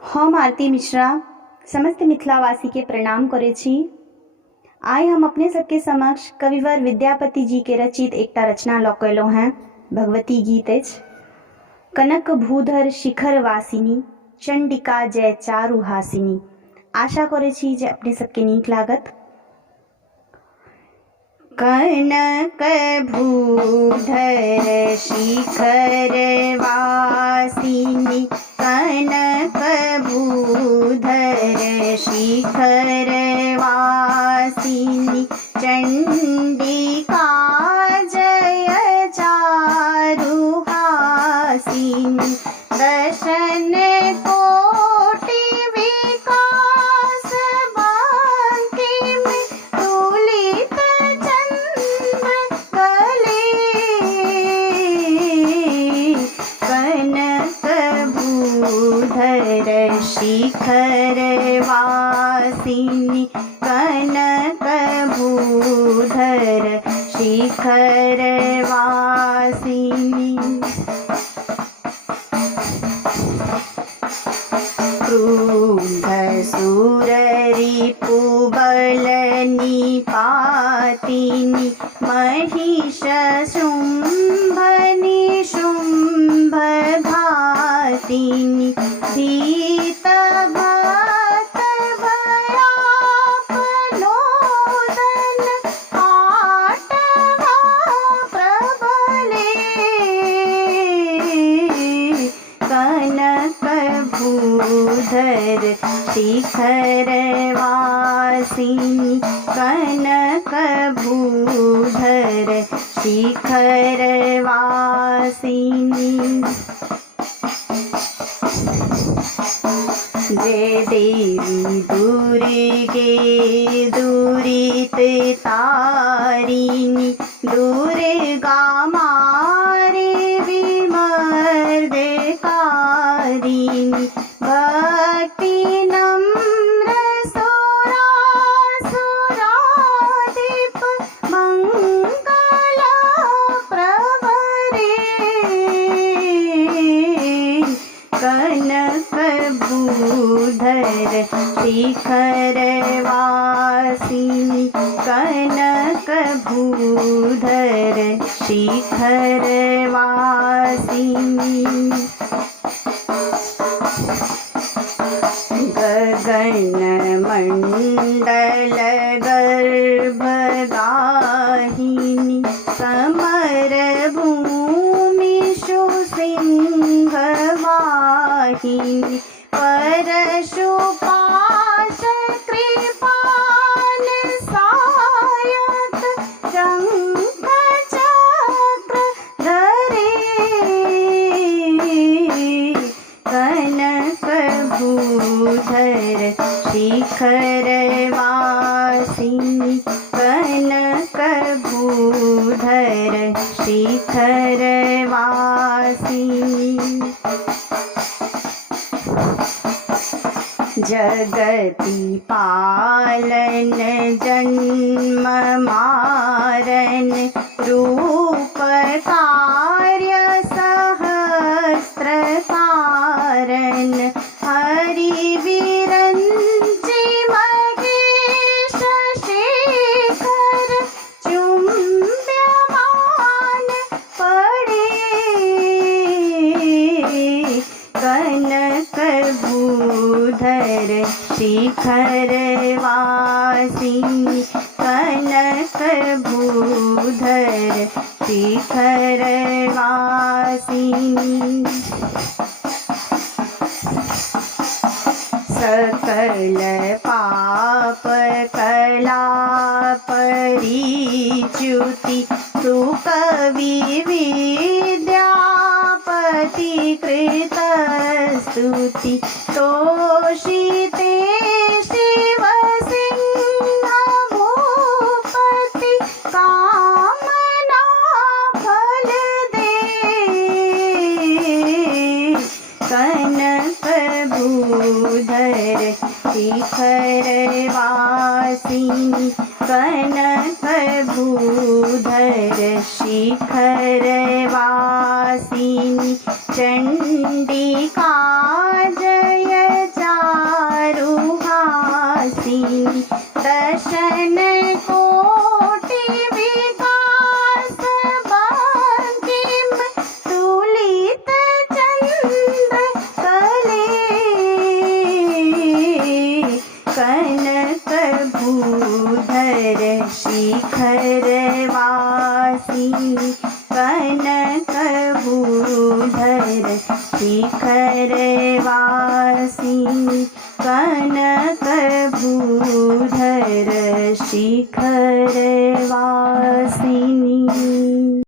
हम आरती मिश्रा समस्त मिथिलावासी के प्रणाम करे छी। आइ हम अपने सबके समक्ष कविवर विद्यापति जी के रचित एकटा रचना लऽ कऽ अयलहुँ हैं। भगवती गीत अछि। कनक भूधर शिखर वासिनी, चंडिका जय चारु हासिनी। आशा करे छी जे अपने सबके नीक लागत। कनक भूधर शिखर वासिनी, कनक भूधर शिखर वासिनी, चंडिका जय चारु हासिनी। दर्शन कोटि विकास बांकी में, तुलित चंद्र गले। कनक भूधर शिखर वासिनी, कनक भूधर शिखर वासिनी। क्रुद्ध सुर रिपु बल निपातिनी, महिष शुंभ निशुंभ घातिनी। भीत भक्त भयापनोदन, आटवा प्रबले। कनक भूधर शिखर वासिनी, कनक भूधर शिखर वासिनी। जय देवी दुर्गे दुरित तारिणी, दुर्गा मारे विमर्दकारिणी। भक्ति नम्र सुरासुराधिप, मंगल प्रवरे। कनक भूधर शिखर वासिनी, कनक भूधर शिखर वासिनी। गगन मंडल गर्भगाहिनी, समर भूमि सिंह वाहिनी। परशुपाश कृपाल सायक, शंख चक्र धरे। कनक भूधर शिखर वासिनी, कनक भूधर शिखर वासिनी। जगति पालन जन्म मारन, रूप कार्य सहस्त्र कारण। हरि विरंचि महेश शेखर, चुंब्यमान पड़े। कनक भूधर शिखर वासिनी, कनक भूधर शिखर वासिनी। सकल पाप कला परिच्युति, सुकवि विद्यापति कृत स्तुति। तोषिते शिव सिंह भूपति, कामना फल दे। कनक भूधर शिखर वासिनी, कनक भूधर शिखर वासिनी। चंडिका जय शिखरवासिनी कनकभूधर शिखरवासिनी कनकभूधर शिखरवासिनी।